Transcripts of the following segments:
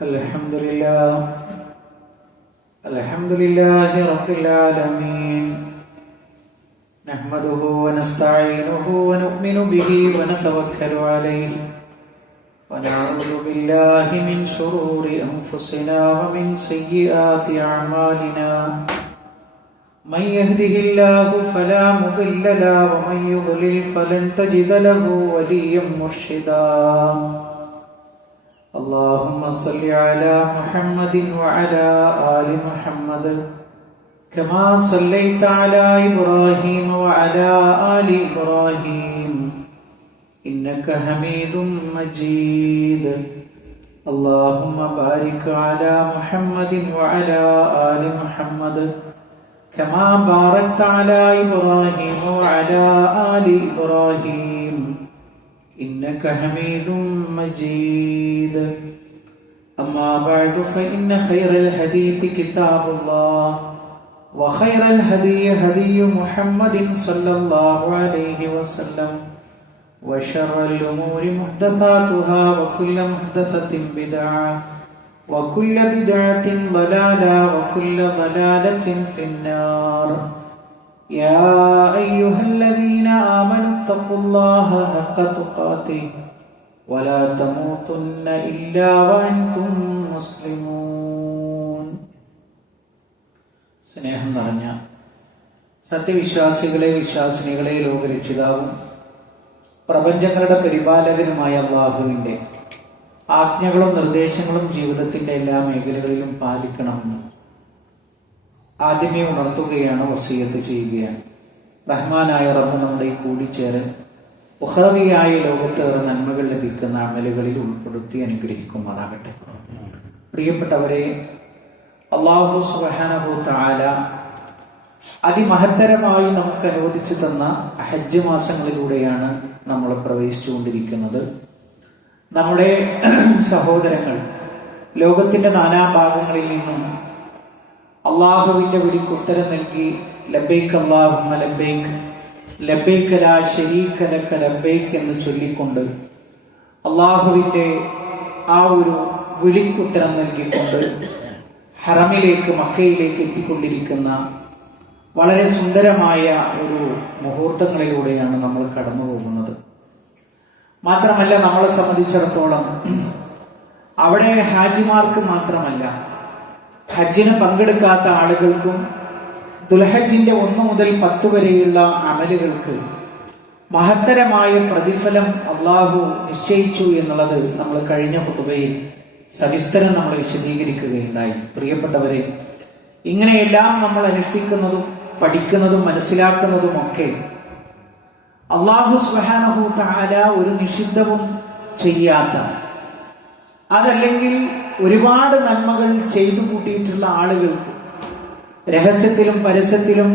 الحمد لله رب العالمين نحمده ونستعينه ونؤمن به ونتوكل عليه ونعوذ بالله من شرور أنفسنا ومن سيئات أعمالنا من يهده الله فلا مضل له ومن يضلل فلن تجد له وليا مرشدا اللهم صل على محمد وعلى آل محمد كما صليت على إبراهيم وعلى آل إبراهيم إنك حميد مجيد اللهم بارك على محمد وعلى آل محمد كما باركت على إبراهيم وعلى آل إبراهيم إنك حميد مجيد أما بعد فإن خير الحديث كتاب الله وخير الهدي هدي محمد صلى الله عليه وسلم وشر الأمور محدثاتها وكل محدثة بدعة وكل بدعة ضلالة وكل ضلالة في النار يا أيها الذين آمنوا اتقوا الله حق تقاته ولا تموتن إلا وأنتم مسلمون സ്നേഹം നിറഞ്ഞ സത്യവിശ്വാസികളെ വിശ്വാസിനികളെ ലോകരക്ഷിതാവും പ്രപഞ്ചങ്ങളുടെ പരിപാലകനുമായ അല്ലാഹുവിന്റെ ആജ്ഞകളും നിർദ്ദേശങ്ങളും ജീവിതത്തിന്റെ എല്ലാ മേഖലകളിലും പാലിക്കണമെന്ന് ആദ്യമേ ഉണർത്തുകയാണ്, വസിയത്ത് ചെയ്യുകയാണ്. റഹ്മാനായ റബ്ബ് നമ്മുടെ ഈ കൂടിച്ചേരൽ ഉഖറവിയായ ലോകത്തേറെ നന്മകൾ ലഭിക്കുന്ന അമലുകളിൽ ഉൾപ്പെടുത്തി അനുഗ്രഹിക്കുമാറാകട്ടെ. പ്രിയപ്പെട്ടവരെ, അല്ലാഹു സുബ്ഹാനഹു തആല അതിമഹത്തരമായി നമുക്ക് അനുവദിച്ചു തന്ന ഹജ്ജ് മാസങ്ങളിലൂടെയാണ് നമ്മൾ പ്രവേശിച്ചുകൊണ്ടിരിക്കുന്നത്. നമ്മുടെ സഹോദരങ്ങൾ ലോകത്തിന്റെ നാനാഭാഗങ്ങളിൽ നിന്നും അള്ളാഹുവിന്റെ വിളിക്ക് ഉത്തരം നൽകി ലബ്ബൈക് അല്ലാഹുമ്മ ലബ്ബൈക് ലബ്ബൈക ലാ ശരീക ലക ലബ്ബൈക് എന്ന് ചൊല്ലിക്കൊണ്ട് അള്ളാഹുവിന്റെ ആ ഒരു വിളിക്കുത്തരം നൽകിക്കൊണ്ട് ഹറമിലേക്ക്, മക്കയിലേക്ക് എത്തിക്കൊണ്ടിരിക്കുന്ന വളരെ സുന്ദരമായ ഒരു മുഹൂർത്തങ്ങളിലൂടെയാണ് നമ്മൾ കടന്നു പോകുന്നത്. മാത്രമല്ല, നമ്മളെ സംബന്ധിച്ചിടത്തോളം അവിടെ ഹാജിമാർക്ക് മാത്രമല്ല, ഹജ്ജിന് പങ്കെടുക്കാത്ത ആളുകൾക്കും ദുൽഹജ്ജിന്റെ 1 മുതൽ 10 വരെയുള്ള അമലുകൾക്ക് മഹത്തരമായ പ്രതിഫലം അള്ളാഹു നിശ്ചയിച്ചു എന്നുള്ളത് നമ്മൾ കഴിഞ്ഞ ഖുതുബയിൽ സവിസ്തരം നമ്മൾ വിശദീകരിക്കുകയുണ്ടായി. പ്രിയപ്പെട്ടവരെ, ഇങ്ങനെയെല്ലാം നമ്മൾ അനുഷ്ഠിക്കുന്നതും പഠിക്കുന്നതും മനസ്സിലാക്കുന്നതും ഒക്കെ അല്ലാഹു സുബ്ഹാനഹു തആല ഒരു നിഷിദ്ധവും ചെയ്യാത്ത, അതല്ലെങ്കിൽ ഒരുപാട് നന്മകൾ ചെയ്തു കൂട്ടിയിട്ടുള്ള ആളുകൾക്ക്, രഹസ്യത്തിലും പരസ്യത്തിലും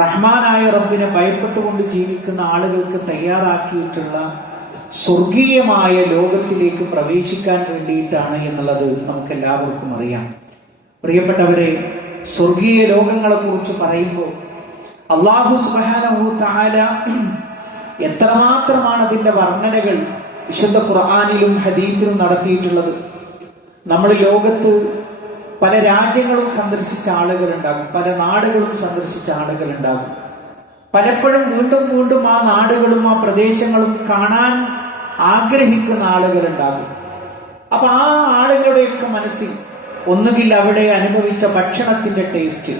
റഹ്മാനായ റബ്ബിനെ ഭയപ്പെട്ടുകൊണ്ട് ജീവിക്കുന്ന ആളുകൾക്ക് തയ്യാറാക്കിയിട്ടുള്ള സ്വർഗീയമായ ലോകത്തിലേക്ക് പ്രവേശിക്കാൻ വേണ്ടിയിട്ടാണ് എന്നുള്ളത് നമുക്ക് എല്ലാവർക്കും അറിയാം. പ്രിയപ്പെട്ടവരെ, സ്വർഗീയ ലോകങ്ങളെ കുറിച്ച് പറയുമ്പോൾ അല്ലാഹു സുബ്ഹാനഹു തആല എത്രമാത്രമാണ് അതിന്റെ വർണ്ണനകൾ വിശുദ്ധ ഖുർആനിലും ഹദീസിലും നടത്തിയിട്ടുള്ളത്. നമ്മൾ ലോകത്ത് പല രാജ്യങ്ങളും സന്ദർശിച്ച ആളുകളുണ്ടാകും, പല നാടുകളും സന്ദർശിച്ച ആളുകളുണ്ടാകും. പലപ്പോഴും വീണ്ടും വീണ്ടും ആ നാടുകളും ആ പ്രദേശങ്ങളും കാണാൻ ആഗ്രഹിക്കുന്ന ആളുകളുണ്ടാകും. അപ്പൊ ആ ആളുകളുടെയൊക്കെ മനസ്സിൽ ഒന്നുകിൽ അവിടെ അനുഭവിച്ച ഭക്ഷണത്തിന്റെ ടേസ്റ്റ്,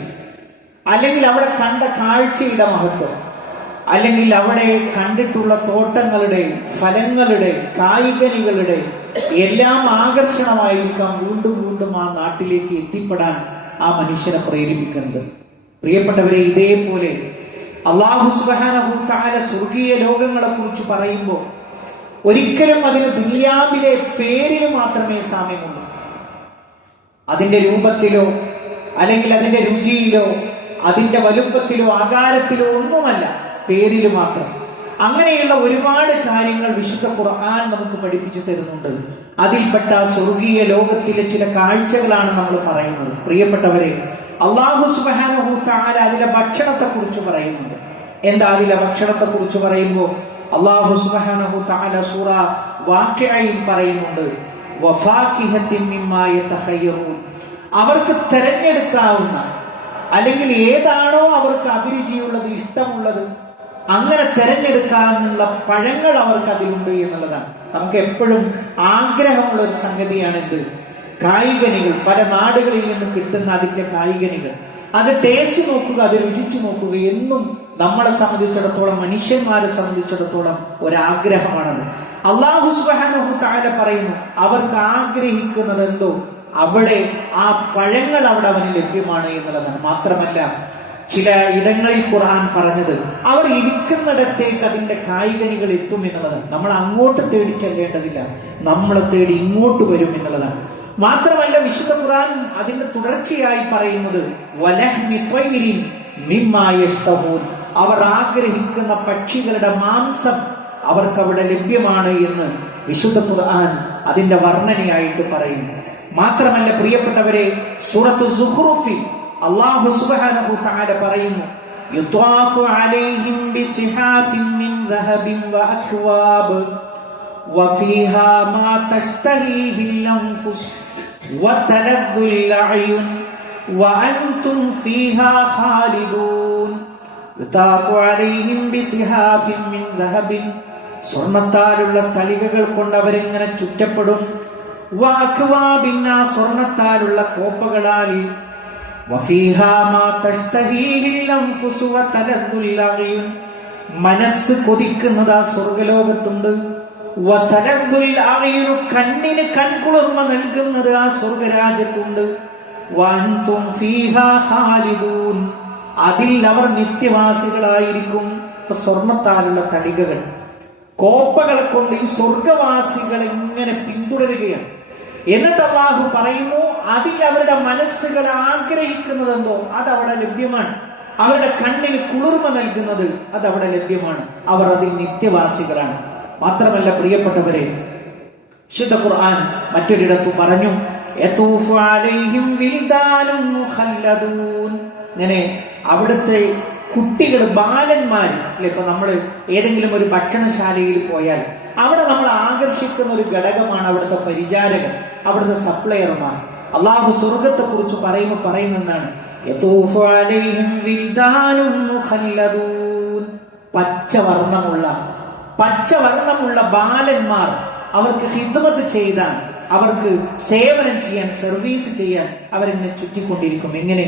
അല്ലെങ്കിൽ അവിടെ കണ്ട കാഴ്ചയുടെ മഹത്വം, അല്ലെങ്കിൽ അവിടെ കണ്ടിട്ടുള്ള തോട്ടങ്ങളുടെ, ഫലങ്ങളുടെ, കായികനികളുടെ എല്ലാം ആകർഷണമായിരിക്കാം വീണ്ടും വീണ്ടും ആ നാട്ടിലേക്ക് എത്തിപ്പെടാൻ ആ മനുഷ്യനെ പ്രേരിപ്പിക്കുന്നത്. പ്രിയപ്പെട്ടവരെ, ഇതേപോലെ അല്ലാഹു സുബ്ഹാനഹു തആല സ്വർഗീയ ലോകങ്ങളെ കുറിച്ച് പറയുമ്പോൾ ഒരിക്കലും അതിന് ദുനിയാവിലെ പേരിന് മാത്രമേ സാമ്യമുള്ളൂ. അതിന്റെ രൂപത്തിലോ അല്ലെങ്കിൽ അതിന്റെ രുചിയിലോ അതിന്റെ വലുപ്പത്തിലോ ആകാരത്തിലോ ഒന്നുമല്ല, പേരിൽ മാത്രം. അങ്ങനെയുള്ള ഒരുപാട് കാര്യങ്ങൾ വിശുദ്ധ ഖുർആൻ നമുക്ക് പഠിപ്പിച്ചു തരുന്നുണ്ട്. അതിൽപ്പെട്ട സ്വർഗീയ ലോകത്തിലെ ചില കാഴ്ചകളാണ് നമ്മൾ പറയുന്നത്. പ്രിയപ്പെട്ടവരെ, അല്ലാഹു സുബ്ഹാനഹു തആല അതിലെ ഭക്ഷണത്തെ കുറിച്ച് പറയുന്നുണ്ട്. എന്താ അതിലെ ഭക്ഷണത്തെ കുറിച്ച് പറയുമ്പോൾ അല്ലാഹു സുബ്ഹാനഹു തആല സൂറ വാഖിഅയിൽ പറയുന്നുണ്ട്, വഫാകിഹത്തിൻ മിമ്മാ യതഖയ്യറൂൻ. അവർക്ക് തെരഞ്ഞെടുക്കാവുന്ന, അല്ലെങ്കിൽ ഏതാണോ അവർക്ക് അഭിരുചിയുള്ളത്, ഇഷ്ടമുള്ളത്, അങ്ങനെ തെരഞ്ഞെടുക്കാനുള്ള പഴങ്ങൾ അവർക്ക് അതിലുണ്ട് എന്നുള്ളതാണ്. നമുക്ക് എപ്പോഴും ആഗ്രഹമുള്ള ഒരു സംഗതിയാണ് എന്ത്? കായ്കനികൾ. പല നാടുകളിൽ നിന്ന് കിട്ടുന്ന അതിന്റെ കായ്കനികൾ, അത് ടേസ്റ്റ് നോക്കുക, അത് രുചിച്ചു നോക്കുക. എന്നും നമ്മളെ സംബന്ധിച്ചിടത്തോളം, മനുഷ്യന്മാരെ സംബന്ധിച്ചിടത്തോളം ഒരാഗ്രഹമാണത്. അല്ലാഹു സുബ്ഹാനഹു തആല പറയുന്നു, അവർക്ക് ആഗ്രഹിക്കുന്നത് എന്തോ അവിടെ ആ പഴങ്ങൾ അവിടെ അവന് ലഭ്യമാണ് എന്നുള്ളതാണ്. മാത്രമല്ല, ചില ഇടങ്ങളിൽ ഖുർആൻ പറഞ്ഞത് അവർ ഇരിക്കുന്നിടത്തേക്ക് അതിന്റെ കായ്കനികൾ എത്തും എന്നുള്ളതാണ്. നമ്മൾ അങ്ങോട്ട് തേടി ചെല്ലേണ്ടതില്ല, നമ്മളെ തേടി ഇങ്ങോട്ട് വരും എന്നുള്ളതാണ്. മാത്രമല്ല, വിശുദ്ധ ഖുർആൻ അതിന്റെ തുടർച്ചയായി പറയുന്നത് വലഹ്മി ത്വയ്രിൻ മിമ്മാ യശ്തഹൂൻ, അവർ ആഗ്രഹിക്കുന്ന പക്ഷികളുടെ മാംസം അവർക്ക് അവിടെ ലഭ്യമാണ് എന്ന് വിശുദ്ധ ഖുർആൻ അതിന്റെ വർണ്ണനയായിട്ട് പറയുന്നു. മാത്രമല്ല പ്രിയപ്പെട്ടവരെ, സൂറത്തു സുഖ്റൂഫിൽ അല്ലാഹു സുബ്ഹാനഹു തആല പറയുന്നു, യുത്വാഫു അലൈഹിം ബിസിഹാഫിൻ മിൻ ദഹബിൻ വഅക്വാബ് വഫീഹാ മാ തശ്തഹീഹിൽ അൻഫുസ് വതലദ്ദുൽ അയുൻ വഅൻതും ഫീഹാ ഖാലിദൂൻ. യുത്വാഫു അലൈഹിം ബിസിഹാഫിൻ മിൻ ദഹബിൻ, സ്വർണ്ണത്താലുള്ള തളികകൾ കൊണ്ട് അവരിങ്ങനെ ചുറ്റപ്പെടും. വഅക്വാബിൻ, സ്വർണ്ണത്താലുള്ള കോപ്പകളാൽ. വഫീഹാ മാ തശ്തഹീഹിൽ അൻഫുസ് വതലദ്ദുൽ അയുൻ, മനസ്സ് കൊതിക്കുന്നത് ആ സ്വർഗ്ഗലോകത്തുണ്ട്. വതലദ്ദുൽ അയുൻ, കണ്ണിന് കൺകുളിർമ നൽകുന്നത് ആ സ്വർഗ്ഗരാജ്യത്തുണ്ട്. വഅൻതും ഫീഹാ ഖാലിദൂൻ, അതിൽ അവർ നിത്യവാസികളായിരിക്കും. സ്വർണ്ണത്താലുള്ള തളികകൾ, കോപ്പകളെ കൊണ്ട് ഈ സ്വർഗവാസികൾ ഇങ്ങനെ പിന്തുടരുകയാണ്. എന്നിട്ട് അല്ലാഹു പറയുന്നു, അതിൽ അവരുടെ മനസ്സുകൾ ആഗ്രഹിക്കുന്നതെന്തോ അത് അവിടെ ലഭ്യമാണ്. അവരുടെ കണ്ണിന് കുളിർമ നൽകുന്നത് അത് അവിടെ ലഭ്യമാണ്. അവർ അതിൽ നിത്യവാസികളാണ്. മാത്രമല്ല പ്രിയപ്പെട്ടവരെ, വിശുദ്ധ ഖുർആൻ മറ്റൊരിടത്ത് പറഞ്ഞു, യതൂഫു അലൈഹിം വിൽദാനുൻ മുഖല്ലദൂൻ, ഇങ്ങനെ അവിടുത്തെ കുട്ടികൾ, ബാലന്മാർ. അല്ലെ, ഇപ്പൊ നമ്മൾ ഏതെങ്കിലും ഒരു ഭക്ഷണശാലയിൽ പോയാൽ അവിടെ നമ്മൾ ആകർഷിക്കുന്ന ഒരു ഘടകമാണ് അവിടുത്തെ പരിചാരകർ, അവിടുത്തെ സപ്ലയർമാർ. അല്ലാഹു സ്വർഗത്തെ കുറിച്ച് പറയുന്നതാണ്, യതൂഫു അലൈഹിം വിൽദാനുൻ മുഖല്ലദൂൻ, പച്ചവർണ്ണമുള്ള ബാലന്മാർ, അവർക്ക് ഖിദ്മത്ത് ചെയ്താൽ, അവർക്ക് സേവനം ചെയ്യാൻ, സർവീസ് ചെയ്യാൻ അവരിങ്ങനെ ചുറ്റിക്കൊണ്ടിരിക്കും. എങ്ങനെ?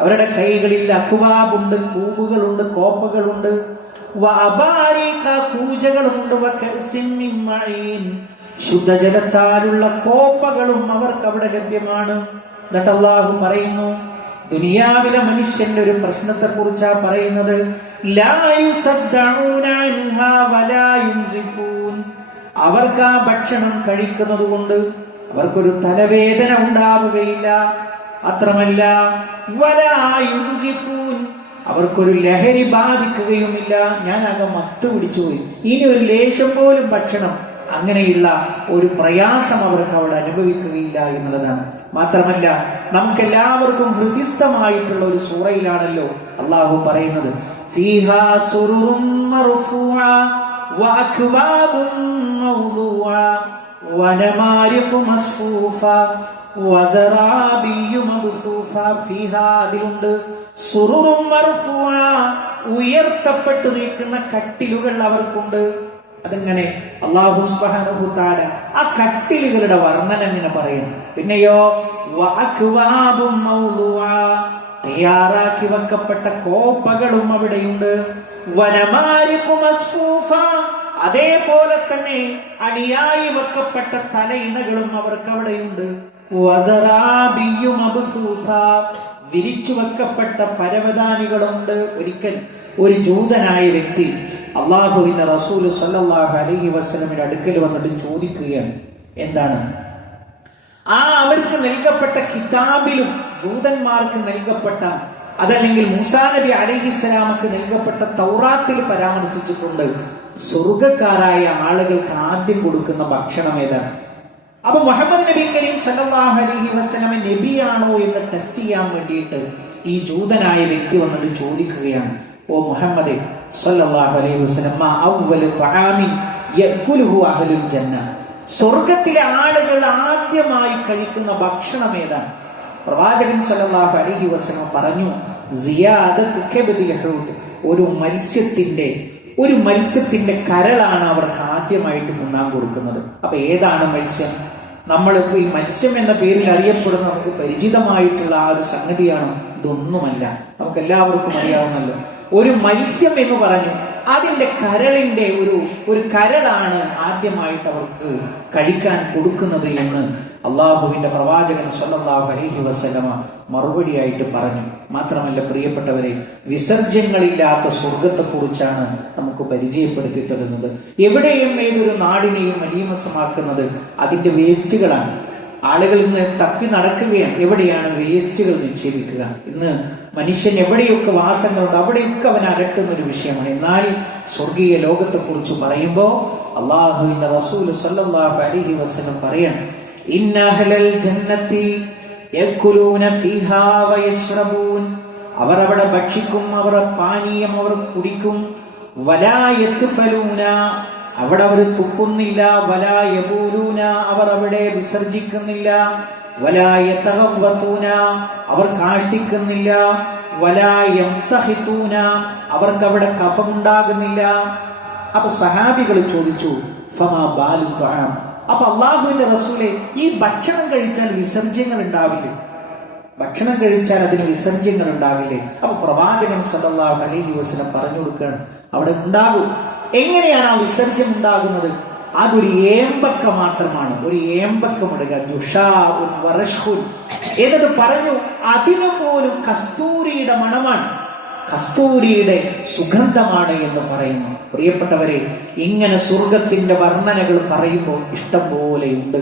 അവരുടെ കൈകളിൽ അക്വാബുണ്ട്, കൂബുകളുണ്ട്, കോപ്പകളുണ്ട്. കൂജകളുണ്ട്. ശുദ്ധജലത്താലുള്ള കോപ്പകളും അവർക്ക് അവിടെ ലഭ്യമാണ്. എന്നിട്ട് അല്ലാഹു പറയുന്നു, ദുനിയാവിലെ മനുഷ്യന്റെ ഒരു പ്രശ്നത്തെ കുറിച്ചാ പറയുന്നത്, അവർക്ക് ആ ഭക്ഷണം കഴിക്കുന്നത് കൊണ്ട് അവർക്കൊരു തലവേദന ഉണ്ടാവുകയില്ല. മാത്രമല്ല അവർക്കൊരു ലഹരി ബാധിക്കുകയുമില്ല. ഞാനാകെ മത്ത് പിടിച്ചുപോയി, ഇനി ഒരു ലേശം പോലും ഭക്ഷണം, അങ്ങനെയുള്ള ഒരു പ്രയാസം അവർക്ക് അവിടെ അനുഭവിക്കുകയില്ല എന്നുള്ളതാണ്. മാത്രമല്ല നമുക്കെല്ലാവർക്കും ഹൃദിസ്ഥമായിട്ടുള്ള ഒരു സൂറയിലാണല്ലോ അല്ലാഹു പറയുന്നത്, ഫീഹാ സുറുറുൻ മർഫൂഅ വഅക്വാബുൻ മൗദൂഅ വനമാരിഖു മസ്ഫൂഫ വസറാബിയ്യു മബ്സൂഫ. ഫീഹാ, അതിലുണ്ട്, സുറുറുൻ മർഫൂഅ, ഉയർത്തപ്പെട്ടു നിൽക്കുന്ന കട്ടിലുകൾ അവർക്കുണ്ട്. അതെങ്ങനെ? അല്ലാഹു സുബ്ഹാനഹു തആല ആ കട്ടിലുകളുടെ വർണ്ണന ഇങ്ങനെ പറയുന്നു. പിന്നെയോ വഅക്വാബുൻ മൗദൂഅ, തയ്യാറാക്കി വെക്കപ്പെട്ട കോപ്പകളും അവിടെയുണ്ട്. വനമാരിഖു മസ്ഫൂഫ, അതേപോലെ തന്നെ അണിയായി വെക്കപ്പെട്ട തലയിണകളും അവർക്ക് അവിടെയുണ്ട്. വസറാബിയ്യു മബ്സൂസ, വിരിച്ചു വെക്കപ്പെട്ട പരവതാനികളുണ്ട്. ഒരിക്കൽ ഒരു ജൂതനായ വ്യക്തി അല്ലാഹുവിന്റെ റസൂൽ സല്ലല്ലാഹു അലൈഹി വസല്ലമയുടെ അടുക്കൽ വന്നിട്ട് ചോദിക്കുകയാണ്, എന്താണ് അവർക്ക് നൽകപ്പെട്ട കിതാബിലും ജൂതന്മാർക്ക് നൽകപ്പെട്ട, അതല്ലെങ്കിൽ മൂസാ നബി അലൈഹിസ്സലാമക്ക് നൽകപ്പെട്ട തൗറാത്തിൽ പരാമർശിച്ചിട്ടുണ്ട്, സ്വർഗക്കാരായ ആളുകൾക്ക് ആദ്യം കൊടുക്കുന്ന ഭക്ഷണം ഏതാണ്? അപ്പൊ മുഹമ്മദ് നബി കരീം സല്ലല്ലാഹു അലൈഹി വസല്ലമ നബിയാണോ എന്ന് ടെസ്റ്റ് ചെയ്യാൻ വേണ്ടിയിട്ട് ഈ ജൂതനായ വ്യക്തി വന്നിട്ട് ചോദിക്കുകയാണ്, ഓ മുഹമ്മദേ, സല്ലല്ലാഹു അലൈഹി വസല്ലം അവ്വലു തആമിൻ യഅകുലുഹു അഹ്ലുൽ ജന്ന, സ്വർഗ്ഗത്തിലെ ആളുകൾ ആദ്യമായി കഴിക്കുന്ന ഭക്ഷണം ഏതാണ്? പ്രവാചകൻ സല്ലല്ലാഹു അലൈഹി വസല്ലം പറഞ്ഞു, സിയാദത്തു കബ്ദിൽ ഹൂത്, ഒരു മത്സ്യത്തിന്റെ കരളാണ് അവർക്ക് ആദ്യമായിട്ട് തിന്നാൻ കൊടുക്കുന്നത്. അപ്പൊ ഏതാണ് മത്സ്യം? നമ്മളിപ്പോ ഈ മത്സ്യം എന്ന പേരിൽ അറിയപ്പെടുന്ന നമുക്ക് പരിചിതമായിട്ടുള്ള ആ ഒരു സംഗതിയാണോ? ഇതൊന്നുമല്ല, നമുക്ക് എല്ലാവർക്കും അറിയാവുന്നല്ലോ. ഒരു മത്സ്യം എന്ന് പറഞ്ഞു അതിന്റെ കരളിന്റെ ഒരു കരളാണ് ആദ്യമായിട്ട് അവർക്ക് കഴിക്കാൻ കൊടുക്കുന്നത് എന്ന് അള്ളാഹുവിന്റെ പ്രവാചകൻ സല്ലല്ലാഹു അലൈഹി വസല്ലമ മറുപടിയായിട്ട് പറഞ്ഞു. മാത്രമല്ല പ്രിയപ്പെട്ടവരെ, വിസർജ്യങ്ങളില്ലാത്ത സ്വർഗത്തെ കുറിച്ചാണ് നമുക്ക് പരിചയപ്പെടുത്തി തരുന്നത്. എവിടെയും ഏതൊരു നാടിനെയും മലീമസമാക്കുന്നത് അതിന്റെ വേസ്റ്റുകളാണ്. ആളുകൾ ഇന്ന് തപ്പി നടക്കുകയാണ്, എവിടെയാണ് വേസ്റ്റുകൾ നിക്ഷേപിക്കുക. ഇന്ന് മനുഷ്യൻ എവിടെയൊക്കെ വാസങ്ങളുണ്ട് അവിടെയൊക്കെ അവൻ അലട്ടുന്ന ഒരു വിഷയമാണ്. എന്നാൽ സ്വർഗീയ ലോകത്തെ കുറിച്ച് പറയുമ്പോൾ അള്ളാഹുവിന്റെ റസൂൽ സല്ലല്ലാഹു അലൈഹി വസല്ലം പറയാണ്, ഇന്ന അഹ്ലൽ ജന്നത്തി യഅകുലൂന ഫീഹാ വയശ്റബൂൻ, അവർ അവിടെ ഭക്ഷിക്കും, അവർ പാനീയം അവർ കുടിക്കും. വലാ യത്ഫലൂന, അവിടെ അവർ തുപ്പുന്നില്ല. വലാ യബൂലൂന, അവർ അവിടെ വിസർജിക്കുന്നില്ല. വലാ യതഗവ്വതൂന, അവർ കാഷ്ടിക്കുന്നില്ല. വലാ യംതഹിതൂന, അവർക്ക് അവിടെ കഫമുണ്ടാകുന്നില്ല. അപ്പൊ സഹാബികൾ ചോദിച്ചു, ഫമാ ബാലു തആം, അപ്പൊ അള്ളാഹുവിന്റെ റസൂലെ, ഈ ഭക്ഷണം കഴിച്ചാൽ വിസർജ്യങ്ങൾ ഉണ്ടാവില്ലേ? ഭക്ഷണം കഴിച്ചാൽ അതിന് വിസർജ്യങ്ങൾ ഉണ്ടാവില്ലേ? അപ്പൊ പ്രവാചകൻ സല്ലല്ലാഹു അലൈഹി വസല്ലം പറഞ്ഞു കൊടുക്കുകയാണ്, അവിടെ ഉണ്ടാകും. എങ്ങനെയാണ് ആ വിസർജ്യം ഉണ്ടാകുന്നത്? അതൊരു ഏമ്പക്ക മാത്രമാണ്. ഒരു ഏമ്പക്കം ഇടുക, എന്നിട്ട് പറഞ്ഞു അതിനു പോലും കസ്തൂരിയുടെ മണമാണ്, കസ്തൂരിയുടെ സുഗന്ധമാണ് എന്ന് പറയുന്നു. പ്രിയപ്പെട്ടവരെ, ഇങ്ങനെ സ്വർഗത്തിന്റെ വർണ്ണനകൾ പറയുമ്പോൾ ഇഷ്ടം പോലെയുണ്ട്.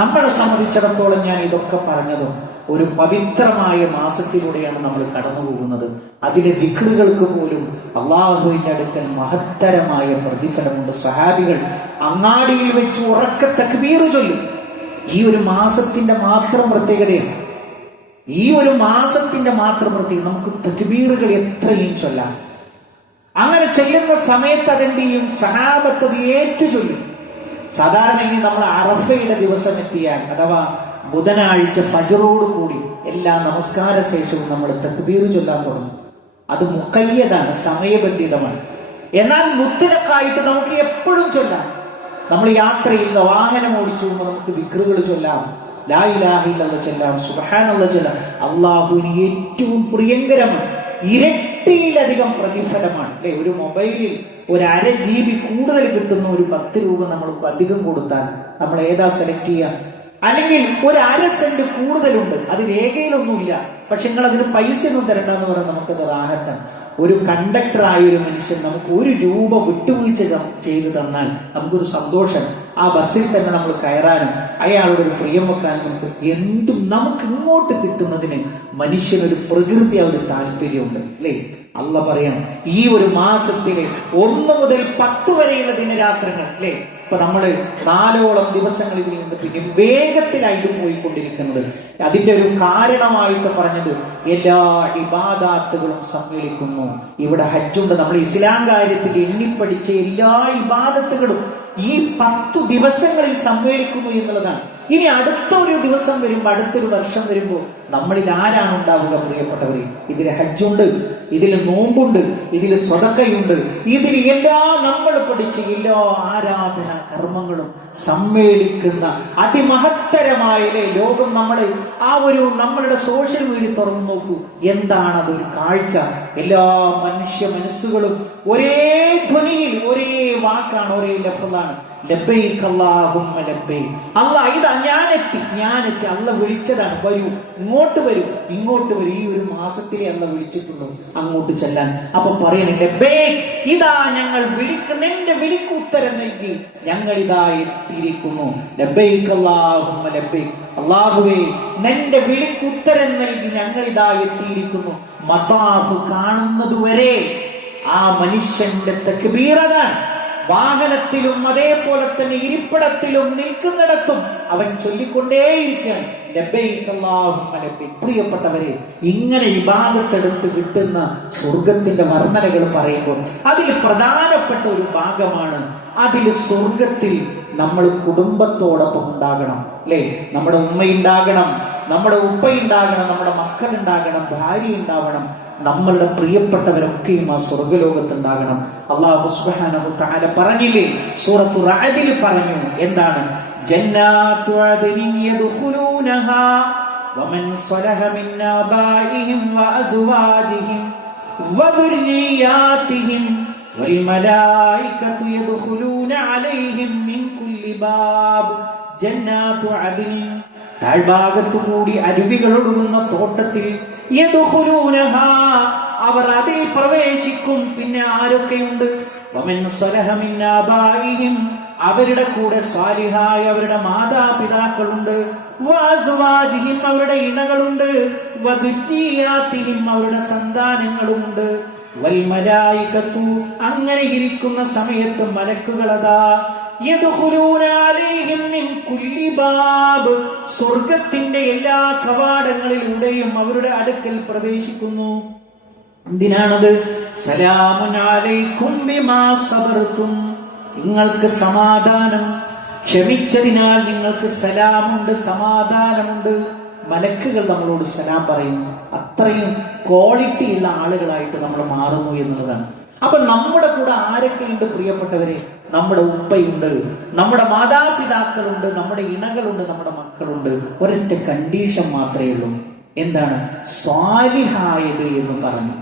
നമ്മളെ സംബന്ധിച്ചിടത്തോളം ഞാൻ ഇതൊക്കെ പറഞ്ഞതും ഒരു പവിത്രമായ മാസത്തിലൂടെയാണ് നമ്മൾ കടന്നു പോകുന്നത്. അതിലെ ദിക്റുകൾക്ക് പോലും അള്ളാഹുവിന്റെ അടുക്കൽ മഹത്തരമായ പ്രതിഫലമുണ്ട്. സഹാബികൾ അങ്ങാടിയിൽ വെച്ച് ഉറക്കെ തക്ബീർ ചൊല്ലും. ഈ ഒരു മാസത്തിന്റെ മാത്രം പ്രത്യേകതയാണ്. നമുക്ക് തക്ബീറുകൾ എത്രയും ചൊല്ലാം. അങ്ങനെ ചെല്ലുന്ന സമയത്ത് അതെന്ത് ചെയ്യും? സഹാബത്ത് അത് ഏറ്റു ചൊല്ലും. സാധാരണ ഇനി നമ്മൾ അറഫയുടെ ദിവസം എത്തിയാൽ, അഥവാ ബുധനാഴ്ച ഫജ്റോട് കൂടി എല്ലാ നമസ്കാര ശേഷവും നമ്മൾ തക്ബീർ ചൊല്ലാൻ തുടങ്ങും. അത് മുഖയ്യതാണ്, സമയബന്ധിതമാണ്. എന്നാൽ മുത്തലക്കായിട്ട് നമുക്ക് എപ്പോഴും ചൊല്ലാം. നമ്മൾ യാത്രയിൽ വാഹനം ഓടിച്ചു പോകുമ്പോൾ നമുക്ക് ദിക്റുകൾ ചൊല്ലാം, ലാ ഇലാഹ ഇല്ലല്ലാഹ് ചൊല്ലാം, സുബ്ഹാനല്ലാഹ് ചൊല്ലാം. അള്ളാഹുവിന് ഏറ്റവും പ്രിയങ്കരമാണ്, ഇരട്ടിയിലധികം പ്രതിഫലമാണ്. അല്ലെ, ഒരു മൊബൈലിൽ ഒരു 1/2 GB കൂടുതൽ കിട്ടുന്ന ഒരു 10 രൂപ നമ്മൾ അധികം കൊടുത്താൽ നമ്മൾ ഏതാ സെലക്ട് ചെയ്യുക? അല്ലെങ്കിൽ ഒരു 1/2 സെന്റ് കൂടുതലുണ്ട്, അത് രേഖയിലൊന്നുമില്ല, പക്ഷെ നിങ്ങൾ അതിന് പൈസ ഒന്നും തരണ്ടെന്ന് പറഞ്ഞാൽ നമുക്കത് റാഹത്താണ്. ഒരു കണ്ടക്ടറായ ഒരു മനുഷ്യൻ നമുക്ക് 1 രൂപ വിട്ടുവീഴ്ച ചെയ്തു തന്നാൽ നമുക്കൊരു സന്തോഷം. ആ ബസ്സിൽ തന്നെ നമ്മൾ കയറാനും അയാളുടെ ഒരു പ്രിയം വെക്കാനും എന്തും നമുക്ക് ഇങ്ങോട്ട് കിട്ടുന്നതിന് മനുഷ്യനൊരു പ്രകൃതി ഒരു താല്പര്യമുണ്ട്. അല്ലേ, അള്ള പറയണം, ഈ ഒരു മാസത്തിലെ 1 മുതൽ 10 വരെയുള്ള ദിനരാത്രങ്ങൾ, അല്ലേ, ഇപ്പൊ നമ്മള് 4ഓളം ദിവസങ്ങൾ ഇതിൽ നിന്ന് പിന്നെ വേഗത്തിലായിട്ട് പോയിക്കൊണ്ടിരിക്കുന്നത്. അതിന്റെ ഒരു കാരണമായിട്ട് പറഞ്ഞത് എല്ലാ ഇബാദാത്തുകളും സമ്മേളിക്കുന്നു. ഇവിടെ ഹജ്ജുണ്ട്. നമ്മൾ ഇസ്ലാം കാര്യത്തിൽ എണ്ണിപ്പടിച്ച എല്ലാ ഇബാദത്തുകളും ഈ 10 ദിവസങ്ങളിൽ സമ്മേളിക്കുന്നു എന്നുള്ളതാണ്. ഇനി അടുത്ത ഒരു ദിവസം വരുമ്പോൾ, അടുത്തൊരു വർഷം വരുമ്പോൾ നമ്മളിൽ ആരാണ് ഉണ്ടാവുക? പ്രിയപ്പെട്ടവരെ, ഇതിൽ ഹജ്ജുണ്ട്, ഇതിൽ നോമ്പുണ്ട്, ഇതിൽ സ്വതക്കയുണ്ട്, ഇതിൽ എല്ലാ നമ്മൾ പഠിച്ച എല്ലാ ആരാധനാ കർമ്മങ്ങളും സമ്മേളിക്കുന്ന അതിമഹത്തരമായ ലോകം. നമ്മളുടെ സോഷ്യൽ മീഡിയ തുറന്നു നോക്കൂ, എന്താണ് അതൊരു കാഴ്ച. എല്ലാ മനുഷ്യ മനസ്സുകളും ഒരേ ധ്വനിയിൽ, ഒരേ വാക്കാണ്, ഒരേ ലഫ്ളാണ്, ലബ്ബൈക് അല്ലാഹുമ്മ ലബ്ബൈക്. അല്ലാഹ് ഇതാ ഞാനെത്തി. അല്ല വിളിച്ചതാണ്, വരൂ, ഇങ്ങോട്ട് വരൂ. ഈ ഒരു മാസത്തിലെ അല്ല വിളിച്ചിട്ടുള്ളൂ അങ്ങോട്ട് ചെല്ലാൻ. അപ്പൊ പറയണേ, ലബ്ബൈക്, ഇതാ ഞങ്ങൾ വിളിക്കുന്ന, എന്റെ വിളിക്ക് ഉത്തരം നൽകി ഞങ്ങൾ ഇതാ എത്തിയിരിക്കുന്നു. ലബ്ബൈക് അല്ലാഹുമ്മ ലബ്ബൈക്, അല്ലാഹുവേ നിന്റെ വിളിക്ക് ഉത്തരം നൽകി ഞങ്ങൾ ഇതാ എത്തിയിരിക്കുന്നു. മതാഫ് കാണുന്നതുവരെ ആ മനുഷ്യന്റെ തക്ബീർ അതാണ്. വാഹനത്തിലും അതേപോലെ തന്നെ ഇരിപ്പിടത്തിലും നിൽക്കുന്നിടത്തും അവൻ ചൊല്ലിക്കൊണ്ടേയിരിക്കുകയാണ്, ലബ്ബൈക് അല്ലാഹുമ്മ ലബ്ബൈക്. പ്രിയപ്പെട്ടവരെ, ഇങ്ങനെ ഇബാദത്തെടുത്ത് കിട്ടുന്ന സ്വർഗത്തിന്റെ വർണ്ണനകൾ പറയുമ്പോൾ അതിൽ പ്രധാനപ്പെട്ട ഒരു ഭാഗമാണ്, അതിൽ സ്വർഗത്തിൽ നമ്മൾ കുടുംബത്തോടൊപ്പം ഉണ്ടാകണം, അല്ലേ? നമ്മുടെ ഉമ്മയുണ്ടാകണം, നമ്മുടെ ഉപ്പയുണ്ടാകണം, നമ്മുടെ മക്കളുണ്ടാകണം, ഭാര്യ ഉണ്ടാവണം, നമ്മളുടെ പ്രിയപ്പെട്ടവരൊക്കെയും ആ സ്വർഗലോകത്തുണ്ടാകണം. അല്ലാഹു സുബ്ഹാനഹു തആല പറഞ്ഞില്ലേ, സൂറത്തു റഅദിൽ പറഞ്ഞു, എന്താണ്? ജന്നാത്തു അദ്നിൻ യദ്ഖുലൂനഹാ വമൻ സ്വലഹ മിൻ ആബാഇഹിം വഅസ്വാജിഹിം വദുർരിയാതിഹിം വൽ മലായികതു യദ്ഖുലൂന അലൈഹിം മിൻ കുല്ലി ബാബ്. ജന്നാത്തു അദ്നിൻ, താഴ്ഭാഗത്തു കൂടി അരുവികൾ ഒഴുകുന്ന തോട്ടത്തിൽ, യദ്ഖുലൂനഹാ, അവർ അതിൽ പ്രവേശിക്കും. പിന്നെ ആരൊക്കെയുണ്ട്? വമൻ സ്വലഹ മിൻ ആബാഇഹിം, അവരുടെ കൂടെ സാലിഹായ അവരുടെ മാതാപിതാക്കളുണ്ട്, വഅസ്വാജിഹിം, അവരുടെ ഇണകളുണ്ട്, വദുർരിയാതിഹിം, അവരുടെ സന്താനങ്ങളുമുണ്ട്, വൽ മലായികതു, അങ്ങനെ ഇരിക്കുന്ന സമയത്ത് മലക്കുകളതാ യദ്ഖുലൂന അലൈഹിം മിൻ കുല്ലി ബാബ്, സ്വർഗത്തിന്റെ എല്ലാ കവാടങ്ങളിലൂടെയും അവരുടെ അടുക്കൽ പ്രവേശിക്കുന്നു. എന്തിനാണത്? സലാമുൻ അലൈക്കും ബിമാ സബർതും, നിങ്ങൾക്ക് സമാധാനം, ക്ഷമിച്ചതിനാൽ നിങ്ങൾക്ക് സലാമുണ്ട്, സമാധാനമുണ്ട്. മലക്കുകൾ നമ്മളോട് സലാം പറയുന്നു. അത്രയും ക്വാളിറ്റി ഉള്ള ആളുകളായിട്ട് നമ്മൾ മാറുന്നു എന്നുള്ളതാണ്. അപ്പൊ നമ്മുടെ കൂടെ ആരൊക്കെയുണ്ട് പ്രിയപ്പെട്ടവരെ? നമ്മുടെ ഉപ്പയുണ്ട്, നമ്മുടെ മാതാപിതാക്കളുണ്ട്, നമ്മുടെ ഇണകളുണ്ട്, നമ്മുടെ മക്കളുണ്ട്. ഒരൊറ്റ കണ്ടീഷൻ മാത്രമേ ഉള്ളൂ. എന്താണ്? സ്വാലിഹായത് എന്ന് പറഞ്ഞു.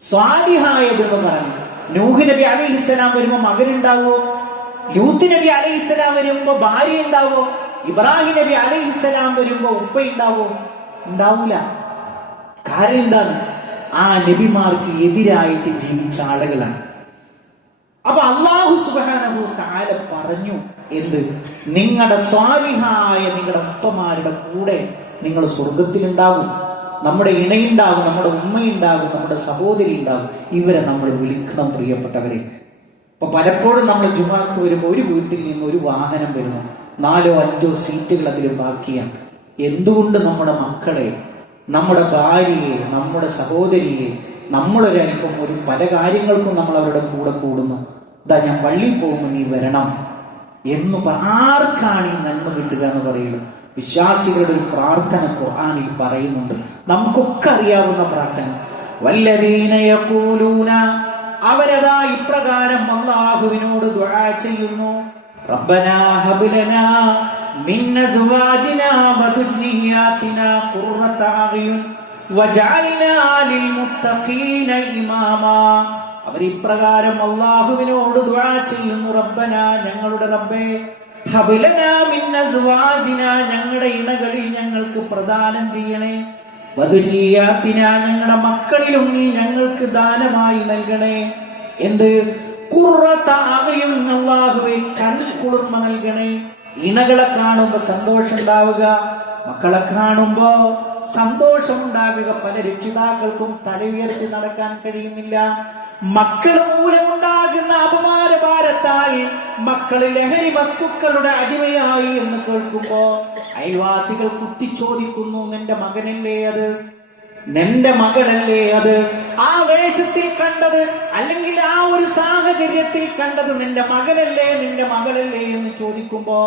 സ്വാലിഹായത് എന്ന് പറഞ്ഞു. നൂഹ് നബി അലൈഹിസ്സലാം വരുമ്പോ മകനുണ്ടാവോ? ലൂത്ത് നബി അലൈഹിസ്സലാം വരുമ്പോ ഭാര്യ ഉണ്ടാവോ? ഇബ്രാഹിം നബി അലൈഹിസ്സലാം വരുമ്പോ ഉപ്പ ഉണ്ടാവോ? ഉണ്ടാവൂല. കാര്യം എന്താണ്? ആ നബിമാർക്ക് എതിരായിട്ട് ജീവിച്ച ആളുകളാണ്. അപ്പൊ അല്ലാഹു സുബ്ഹാനഹു തആല പറഞ്ഞു, എന്ത്? നിങ്ങളുടെ സ്വാലിഹായ നിങ്ങളുടെ ഉപ്പമാരുടെ കൂടെ നിങ്ങൾ സ്വർഗത്തിലുണ്ടാകും. നമ്മുടെ ഇണയുണ്ടാകും, നമ്മുടെ ഉമ്മയുണ്ടാകും, നമ്മുടെ സഹോദരി ഉണ്ടാകും. ഇവരെ നമ്മൾ വിളിക്കണം പ്രിയപ്പെട്ടവരെ. അപ്പൊ പലപ്പോഴും നമ്മൾ ജുമാക്ക് വരുമ്പോൾ ഒരു വീട്ടിൽ നിന്ന് ഒരു വാഹനം വരുന്നു, 4 or 5 സീറ്റുകൾ അതിൽ ബാക്കിയാണ്. എന്തുകൊണ്ട് നമ്മുടെ മക്കളെ, നമ്മുടെ ഭാര്യയെ, നമ്മുടെ സഹോദരിയെ നമ്മളൊരൽപ്പം ഒരു പല കാര്യങ്ങൾക്കും നമ്മൾ അവരുടെ കൂടെ കൂടുന്നു? ഇതാ ഞാൻ പള്ളിയിൽ പോകുമ്പോൾ നീ വരണം എന്ന് ആർക്കാണ് ഈ നന്മ കിട്ടുക എന്ന് പറയുന്നു? വിശ്വാസികളുടെ ഒരു പ്രാർത്ഥന ഖുർആനിൽ പറയുന്നുണ്ട്, നമുക്കൊക്കെ അറിയാവുന്ന പ്രാർത്ഥന. വല്ലദീന യഖൂലൂന, അവരതാ ഇപ്രകാരം അല്ലാഹുവിനോട് ദുആ ചെയ്യുന്നു, റബ്ബനാ ഹബ് ലനാ മിൻ അസ്വാജിനാ വദുർരിയാതിനാ ഖുർറത അഅ്യുൻ വജഅൽനാ ലിൽ മുത്തഖീന ഇമാമാ. അവർ ഇപ്രകാരം അല്ലാഹുവിനോട് ദുആ ചെയ്യുന്നു, റബ്ബനാ, ഞങ്ങളുടെ റബ്ബേ, ഹബ് ലനാ മിൻ അസ്വാജിനാ, ഞങ്ങളുടെ ഇണകളിൽ ഞങ്ങൾക്ക് പ്രദാനം ചെയ്യണേ, വദുർരിയാതിനാ, ഞങ്ങളുടെ മക്കളിലും നീ ഞങ്ങൾക്ക് ദാനമായി നൽകണേ. എന്ത്? ഖുർറത അഅ്യുൻ, അല്ലാഹുവേ കൺകുളിർമ നൽകണേ. ഇണകളെ കാണുമ്പോ സന്തോഷം ഉണ്ടാവുക, മക്കളെ കാണുമ്പോ സന്തോഷം ഉണ്ടാകുക. പല രക്ഷിതാക്കൾക്കും തല ഉയർത്തി നടക്കാൻ കഴിയുന്നില്ല. മക്കൾ മൂലമുണ്ടാകുന്ന അപമാനഭാരത്താൽ മക്കൾ ലഹരി വസ്തുക്കളുടെ അടിമയായി എന്ന് കേൾക്കുമ്പോ അയൽവാസികൾ കുത്തിച്ചോദിക്കുന്നു, നിന്റെ മകനല്ലേ അത്, നിന്റെ മകളല്ലേ അത്, ആ വേഷത്തിൽ കണ്ടത് അല്ലെങ്കിൽ ആ ഒരു സാഹചര്യത്തിൽ കണ്ടത് നിന്റെ മകനല്ലേ, നിന്റെ മകളല്ലേ എന്ന് ചോദിക്കുമ്പോ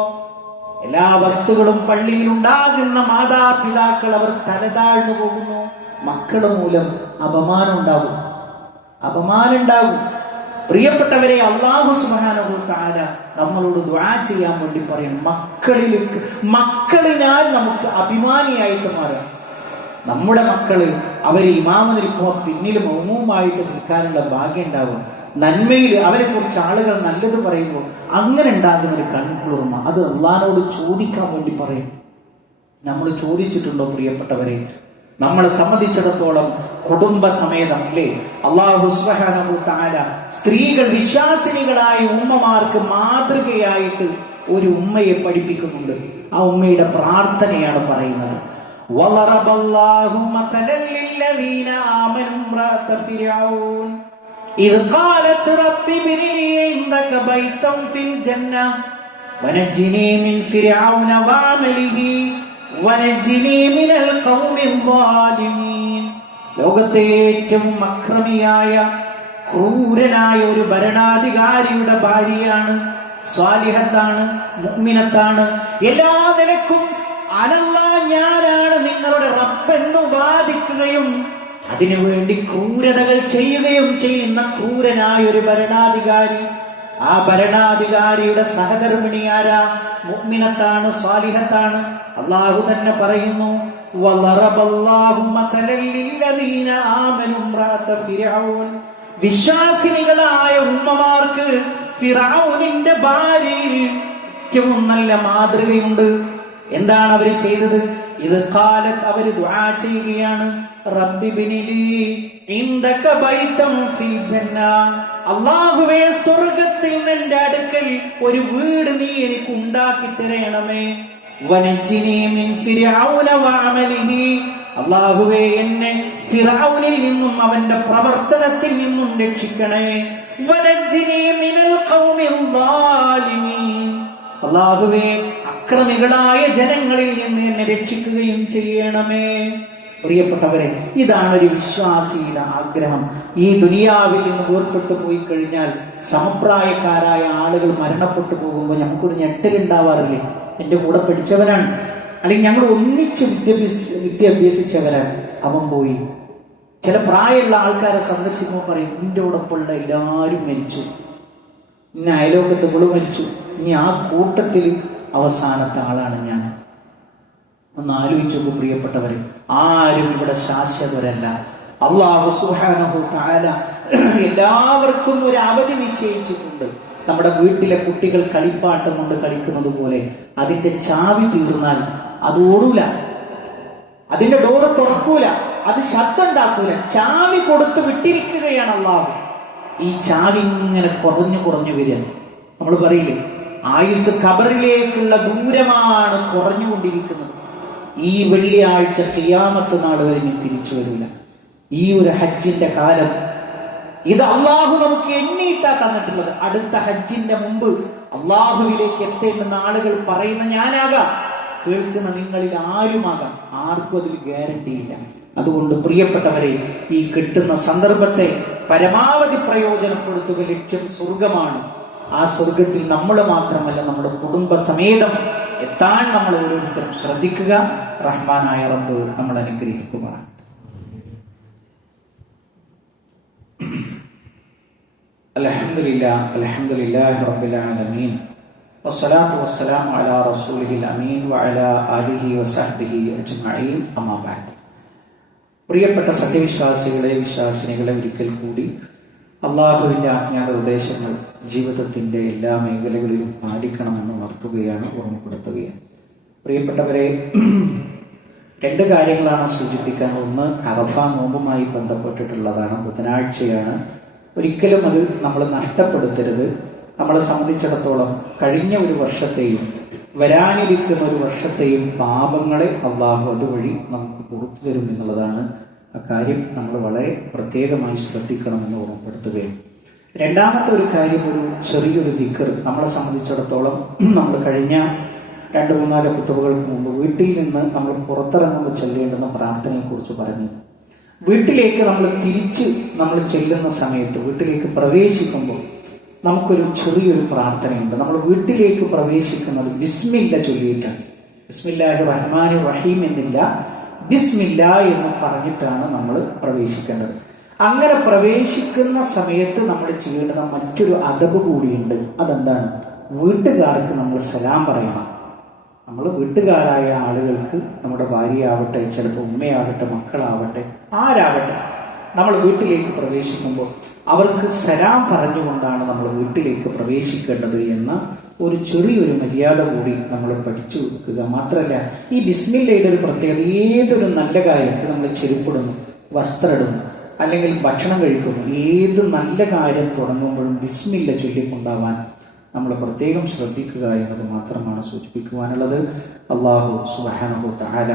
എല്ലാ വസ്തുക്കളും പള്ളിയിൽ ഉണ്ടാകുന്ന മാതാപിതാക്കൾ അവർ തലതാഴ്ന്നു പോകുന്നു. മക്കള് മൂലം അപമാനം ഉണ്ടാകും, അപമാനം ഉണ്ടാകും. പ്രിയപ്പെട്ടവരെ, അല്ലാഹു സുബ്ഹാനഹു തആല നമ്മളോട് ദുആ ചെയ്യാൻ വേണ്ടി പറയും, മക്കളിനാൽ നമുക്ക് അഭിമാനിയായിട്ട് മാറാം. നമ്മുടെ മക്കള് അവര് ഇമാമ നിൽക്കുമ്പോൾ പിന്നിൽ മൗമുമായിട്ട് നിൽക്കാനുള്ള ഭാഗ്യം ഉണ്ടാവും. നന്മയിൽ അവരെ കുറിച്ച് ആളുകൾ നല്ലത് പറയുമ്പോൾ അങ്ങനെ ഉണ്ടാകുന്ന ഒരു കൺകുളിർമ, അത് അല്ലാഹുവോട് ചോദിക്കാൻ വേണ്ടി പറയും. നമ്മൾ ചോദിച്ചിട്ടുണ്ടോ പ്രിയപ്പെട്ടവരെ? നമ്മളെ സംബന്ധിച്ചിടത്തോളം കുടുംബസമേതം, അല്ലേ, അല്ലാഹു സുബ്ഹാനഹു തആല സ്ത്രീകൾ വിശ്വാസിനികളായ ഉമ്മമാർക്ക് മാതൃകയായിട്ട് ഒരു ഉമ്മയെ പഠിപ്പിക്കുന്നുണ്ട്. ആ ഉമ്മയുടെ പ്രാർത്ഥനയാണ് പറയുന്നത്. وَضَرَبَ اللَّهُ مَثَلًا لِلَّذِينَ آمَنُوا امْرَأَتَ فِرْعَوْنَ إِذْ قَالَتْ رَبِّ ابْنِ لِي عِندَكَ بَيْتًا فِي الْجَنَّةِ وَنَجِّنِي مِنْ فِرْعَوْنَ وَعَمَلِهِ വനജ്ജിനി മിനൽ ഖൗമിൽ ളാലിമീൻ. ലോകത്തെ ഏറ്റവും അക്രമിയായ ക്രൂരനായ ഒരു ഭരണാധികാരിയുടെ ഭാര്യയാണ്, സ്വാലിഹത്താണ്, മുഅ്മിനത്താണ്. എല്ലാ നിലക്കും അനല്ലാ ഞാനാണ് നിങ്ങളുടെ റബ്ബെന്ന് വാദിക്കുകയും അതിനുവേണ്ടി ക്രൂരതകൾ ചെയ്യുകയും ചെയ്യുന്ന ക്രൂരനായ ഒരു ഭരണാധികാരി. ആ ഭരണാധികാരിയുടെ സഹധർമ്മിണിയാരാ? മുഅ്മിനത്താണ്, സ്വാലിഹത്താണ്. അല്ലാഹു തന്നെ പറയുന്നു, വളറബല്ലാഹു മസലൻ ലില്ലദീന ആമനു ഇംറഅത ഫിർഔൻ. വിശ്വാസിനികളായ ഉമ്മമാർക്ക് ഫിർഔനിന്റെ ഭാര്യയിൽ ഏറ്റവും നല്ല മാതൃകയുണ്ട്. എന്താണ് അവർ ചെയ്തത്? ഇത് കാലത്ത് അവർ ദുആ ചെയ്യുകയാണ്, റബ്ബി ബിനിലി ഇൻദക ബൈതൻ ഫിൽ ജന്ന. അല്ലാഹുവേ, സ്വർഗ്ഗത്തിൽ നിന്റെ അടുക്കൽ ഒരു വീട് നീ എനിക്ക് ഉണ്ടാക്കി തരണമേ. വനജ്ജിനി മിൻ ഫിർഔന വഅമലിഹി. അല്ലാഹുവേ, എന്നെ ഫിർഔനിൽ നിന്നും അവന്റെ പ്രവർത്തനത്തിൽ നിന്നും രക്ഷിക്കണേ. വനജ്ജിനി മിനൽ ഖൗമിൽ ളാലിമീൻ. അല്ലാഹുവേ, അക്രമികളായ ജനങ്ങളിൽ നിന്ന് എന്നെ രക്ഷിക്കുകയും ചെയ്യണമേ. പ്രിയപ്പെട്ടവരെ, ഇതാണ് ഒരു വിശ്വാസിയുടെ ആഗ്രഹം. ഈ ദുനിയാവിൽ നിന്ന് വേർപെട്ടു പോയി കഴിഞ്ഞാൽ സമപ്രായക്കാരായ ആളുകൾ മരണപ്പെട്ടു പോകുമ്പോൾ നമുക്കൊരു ഞെട്ടലുണ്ടാവാറില്ലേ? എൻ്റെ കൂടെ പഠിച്ചവരാണ്, അല്ലെങ്കിൽ ഞങ്ങൾ ഒന്നിച്ച് വിദ്യ അഭ്യസിച്ചവരാണ്, അവൻ പോയി. ചില പ്രായമുള്ള ആൾക്കാരെ സന്ദർശിക്കുമ്പോൾ പറയും, എൻ്റെ കൂടൊപ്പമുള്ള എല്ലാവരും മരിച്ചു, ഇന്ന് അയലോകത്ത് ഇവള് മരിച്ചു, ഇനി ആ കൂട്ടത്തിൽ അവസാനത്തെ ആളാണ് ഞാൻ. ഒന്ന് ആലോചിച്ചു നോക്കൂ പ്രിയപ്പെട്ടവരെ, ആരും ഇവിടെ ശാശ്വതരല്ല. അല്ലാഹു സുബ്ഹാനഹു തആല എല്ലാവർക്കും ഒരു അവധി നിശ്ചയിച്ചിട്ടുണ്ട്. നമ്മുടെ വീട്ടിലെ കുട്ടികൾ കളിപ്പാട്ടം കൊണ്ട് കളിക്കുന്നത് പോലെ അതിന്റെ ചാവി തീർന്നാൽ അത് ഓടൂല, അതിന്റെ ഡോറ് തുറക്കൂല, അത് ശബ്ദം ഉണ്ടാക്കൂല. ചാവി കൊടുത്ത് വിട്ടിരിക്കുകയാണ് അല്ലാഹു. ഈ ചാവി ഇങ്ങനെ കുറഞ്ഞു കുറഞ്ഞു വരിക. നമ്മൾ പറയില്ലേ, ആയുസ് ഖബറിലേക്കുള്ള ദൂരമാണ് കുറഞ്ഞുകൊണ്ടിരിക്കുന്നത്. ഈ വെള്ളിയാഴ്ച ഖിയാമത്ത് നാൾ വരെ ഇനി തിരിച്ചു വരില്ല. ഈ ഒരു ഹജ്ജിന്റെ കാലം ഇത് അള്ളാഹു നമുക്ക് എണ്ണിയിട്ടാ തന്നിട്ടുള്ളത്. അടുത്ത ഹജ്ജിന്റെ മുമ്പ് അള്ളാഹുവിലേക്ക് എത്തേണ്ടുന്ന ആളുകൾ പറയുന്ന ഞാനാകാം, കേൾക്കുന്ന നിങ്ങളിൽ ആരുമാകാം. ആർക്കും അതിൽ ഗ്യാരണ്ടിയില്ല. അതുകൊണ്ട് പ്രിയപ്പെട്ടവരെ, ഈ കിട്ടുന്ന സന്ദർഭത്തെ പരമാവധി പ്രയോജനപ്പെടുത്തുക. ലക്ഷ്യം സ്വർഗമാണ്. ആ സ്വർഗത്തിൽ നമ്മൾ മാത്രമല്ല, നമ്മുടെ കുടുംബസമേതം എത്താൻ നമ്മൾ ഓരോരുത്തരും ശ്രദ്ധിക്കുക. റഹ്മാനായ റബ്ബ് നമ്മൾ അനുഗ്രഹിക്കുമാറാണ്. അൽഹംദുലില്ലാഹി റബ്ബിൽ ആലമീൻ വസ്സലാത്തു വസ്സലാമു അലാ റസൂലിഹിൽ അമീൻ വഅലാ ആലിഹി വസഹ്ബിഹി അജ്മഈൻ. അമ്മാ ബഅദ്. പ്രിയപ്പെട്ട സത്യവിശ്വാസികളെ, വിശ്വാസിനികളെ, ഒരിക്കൽ കൂടി അള്ളാഹുവിൻ്റെ ആജ്ഞാനിർദ്ദേശങ്ങൾ ജീവിതത്തിൻ്റെ എല്ലാ മേഖലകളിലും പാലിക്കണമെന്ന് ഉണർത്തുകയാണ്, ഓർമ്മപ്പെടുത്തുകയാണ്. പ്രിയപ്പെട്ടവരെ, രണ്ട് കാര്യങ്ങളാണ് സൂചിപ്പിക്കാൻ. ഒന്ന്, അറഫ നോമ്പുമായി ബന്ധപ്പെട്ടിട്ടുള്ളതാണ്, ബുധനാഴ്ചയാണ്. ഒരിക്കലും അത് നമ്മൾ നഷ്ടപ്പെടുത്തരുത്. നമ്മളെ സംബന്ധിച്ചിടത്തോളം കഴിഞ്ഞ ഒരു വർഷത്തെയും വരാനിരിക്കുന്ന ഒരു വർഷത്തെയും പാപങ്ങളെ അള്ളാഹു അതുവഴി നമുക്ക് പുറത്തു തരും എന്നുള്ളതാണ്. അക്കാര്യം നമ്മൾ വളരെ പ്രത്യേകമായി ശ്രദ്ധിക്കണമെന്ന് ഓർമ്മപ്പെടുത്തുകയാണ്. രണ്ടാമത്തെ ഒരു കാര്യം, ഒരു ചെറിയൊരു ദിക്ർ. നമ്മളെ സംബന്ധിച്ചിടത്തോളം നമ്മൾ കഴിഞ്ഞ 2-3 കുത്തുബകൾക്ക് മുമ്പ് വീട്ടിൽ നിന്ന് നമ്മൾ പുറത്തിറങ്ങുമ്പോൾ ചെല്ലേണ്ടുന്ന പ്രാർത്ഥനയെക്കുറിച്ച് പറഞ്ഞു. വീട്ടിലേക്ക് നമ്മൾ ചെല്ലുന്ന സമയത്ത്, വീട്ടിലേക്ക് പ്രവേശിക്കുമ്പോൾ നമുക്കൊരു ചെറിയൊരു പ്രാർത്ഥനയുണ്ട്. നമ്മൾ വീട്ടിലേക്ക് പ്രവേശിക്കുന്നത് ബിസ്മില്ല ചൊല്ലിയിട്ടാണ്. ബിസ്മില്ലാഹിർ റഹ്മാനിർ റഹീം എന്നില്ല, ബിസ്മില്ല എന്ന് പറഞ്ഞിട്ടാണ് നമ്മൾ പ്രവേശിക്കേണ്ടത്. അങ്ങനെ പ്രവേശിക്കുന്ന സമയത്ത് നമ്മൾ ചെയ്യേണ്ടുന്ന മറ്റൊരു അദബ് കൂടിയുണ്ട്. അതെന്താണ്? വീട്ടുകാർക്ക് നമ്മൾ സലാം പറയണം. നമ്മൾ വീട്ടുകാരായ ആളുകൾക്ക്, നമ്മുടെ ഭാര്യയാവട്ടെ, ചിലപ്പോൾ ഉമ്മയാവട്ടെ, മക്കളാവട്ടെ, ആരാവട്ടെ, നമ്മൾ വീട്ടിലേക്ക് പ്രവേശിക്കുമ്പോൾ അവർക്ക് സലാം പറഞ്ഞുകൊണ്ടാണ് നമ്മൾ വീട്ടിലേക്ക് പ്രവേശിക്കേണ്ടത് എന്ന ഒരു ചെറിയൊരു മര്യാദ കൂടി നമ്മൾ പഠിച്ചു വെക്കുക. മാത്രമല്ല, ഈ ബിസ്മില്ലയുടെ ഒരു പ്രത്യേകത, ഏതൊരു നല്ല കാര്യത്തിൽ നമ്മൾ ചെരുപ്പിടുന്നു, വസ്ത്രം ഇടുന്നു, അല്ലെങ്കിൽ ഭക്ഷണം കഴിക്കുന്നു, ഏത് നല്ല കാര്യം തുടങ്ങുമ്പോഴും ബിസ്മില്ല ചൊല്ലിക്കൊണ്ടാവാൻ നമ്മൾ പ്രത്യേകം ശ്രദ്ധിക്കുക എന്നത് മാത്രമാണ് സൂചിപ്പിക്കുവാനുള്ളത്. അല്ലാഹു സുബ്ഹാനഹു തആല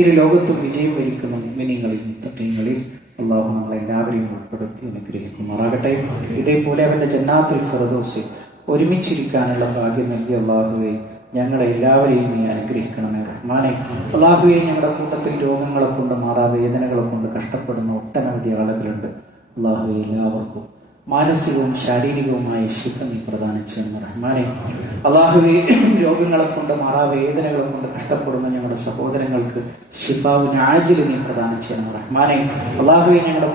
ഇരു ലോകത്തും വിജയം വരിക്കുന്ന മുഅ്മിനീങ്ങളിൽ, മുത്തഖീങ്ങളിൽ അല്ലാഹു നമ്മളെല്ലാവരെയും ഉൾപ്പെടുത്തി അനുഗ്രഹിക്കുമാറാകട്ടെ. ഇതേപോലെ അവന്റെ ജന്നാത്തുൽ ഫിർദൗസിൽ ഒരുമിച്ചിരിക്കാനുള്ള ഭാഗ്യം നൽകി അല്ലാഹുവേ, ഞങ്ങളെ എല്ലാവരെയും നീ അനുഗ്രഹിക്കണമേ റഹ്മാനെ. അല്ലാഹുവേ, ഞങ്ങളുടെ കൂട്ടത്തിൽ രോഗങ്ങളെ കൊണ്ട് മാറാവേദനകളെ കൊണ്ട് കഷ്ടപ്പെടുന്ന ഒട്ടനവധി ആളുകളുണ്ട്. അല്ലാഹുവേ, എല്ലാവർക്കും മാനസികവും ശാരീരികവുമായ ശിഫ നീ പ്രദാനം ചെയ്യുന്ന റഹ്മാനെ. അല്ലാഹുവേ, രോഗങ്ങളെ കൊണ്ട് മാറാവേദനകളെ കൊണ്ട് കഷ്ടപ്പെടുന്ന ഞങ്ങളുടെ സഹോദരങ്ങൾക്ക് ശിഫാവിന് ആജിൽ നീ പ്രദാനം ചെയ്യണം റഹ്മാനെ. അല്ലാഹുവേ, ഞങ്ങളുടെ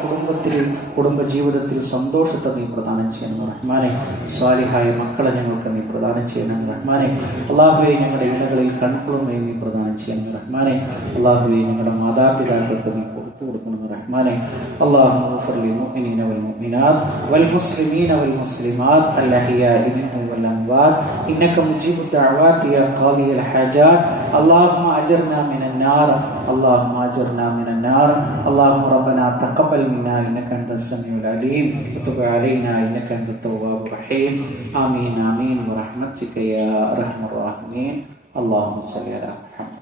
കുടുംബജീവിതത്തിൽ സന്തോഷത്തെ നീ പ്രദാനം ചെയ്യണം റഹ്മാനെ. സ്വാലിഹായ മക്കളെ ഞങ്ങൾക്ക് നീ പ്രദാനം ചെയ്യണം റഹ്മാനെ. അല്ലാഹുവേ, ഞങ്ങളുടെ ഇണകളിൽ കൺകുളമേ നീ പ്രദാനം ചെയ്യണം റഹ്മാനെ. അല്ലാഹുവേ, ഞങ്ങളുടെ മാതാപിതാക്കൾക്ക് നീ പുറത്തു കൊടുക്കണം റഹ്മാനെ. അല്ലാഹുമ്മ ഗ്ഫിർ ലിൽ മുഅ്മിനീന വൽ മുഅ്മിനാത്ത് വൽ മുസ്ലിമീന വൽ മുസ്ലിമാത്ത് അൽ അഹ്യാഇ മിൻഹും വൽ അംവാത്ത് ഇന്നക മുജീബു ദഅവാതി യാ ഖാദിയൽ ഹാജാത്ത്. اللهم أجرنا من النار اللهم أجرنا من النار اللهم ربنا تقبل منا إنك أنت السميع العليم وتب علينا إنك أنت التواب الرحيم آمين آمين برحمتك يا أرحم الراحمين اللهم صل على محمد.